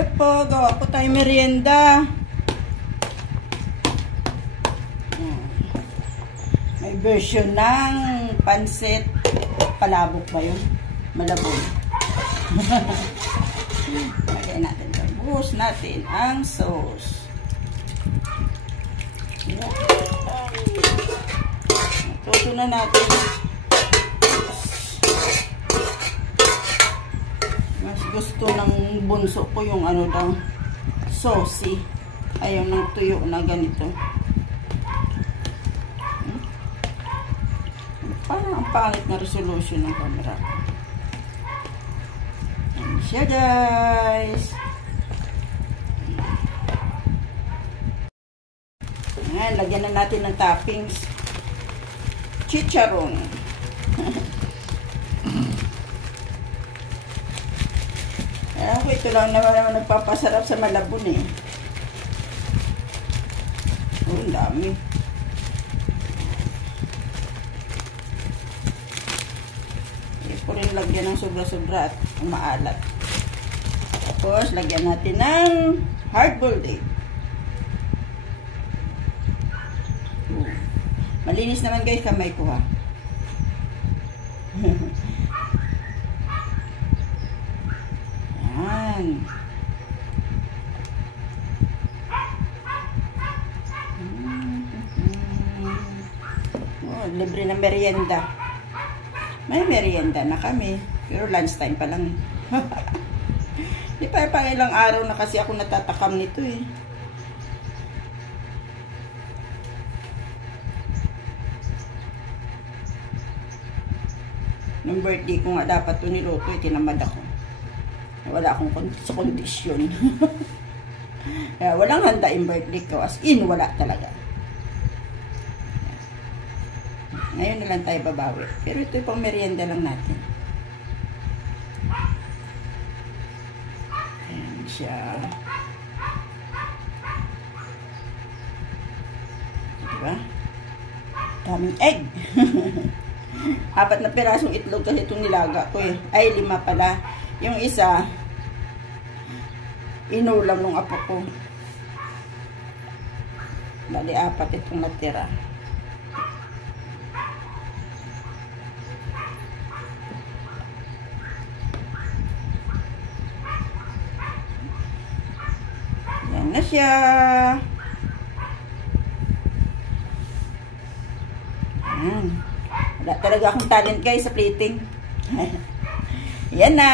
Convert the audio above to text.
Hello po, gawa po tayo merienda. May version ng pansit. Palabok ba yun? Malabon. Lagyan natin ito. Buhos natin ang sauce. Tuto na natin. Mas gusto ng bunso ko yung ano daw, saucy. Ayaw ng tuyo na ganito. Parang ang pangit na resolution ng camera. Ayan siya, guys. Ayan, lagyan na natin ng toppings. Chicharon. Ayan ko, ito lang naman nagpapasarap sa Malabon eh. Oh, ang dami. Ko rin lagyan ng sobra-sobra at maalat. Tapos, lagyan natin ng hard-boiled egg. Malinis naman guys kamay ko ha. Yan. Oh, libre ng merienda. May merienda na kami. Pero lunchtime pa lang. Di pa ilang araw na kasi ako natatakam nito eh. Nung birthday ko nga dapat ito niluto eh. Tinamad ako. Wala akong sa kondisyon. Kaya walang handa yung birthday ko. As in, wala talaga. Ngayon na lang tayo babawi. Pero ito yung pang merienda lang natin. Ayan siya. Diba? Daming egg. 4 na pirasong itlog kasi itong nilaga ko eh. Ay, 5 pala. Yung isa, inulam ng apo ko. Bali, 4 itong natira. Yan na siya. Yan. Wala talaga akong talent guys sa plating. Yan na.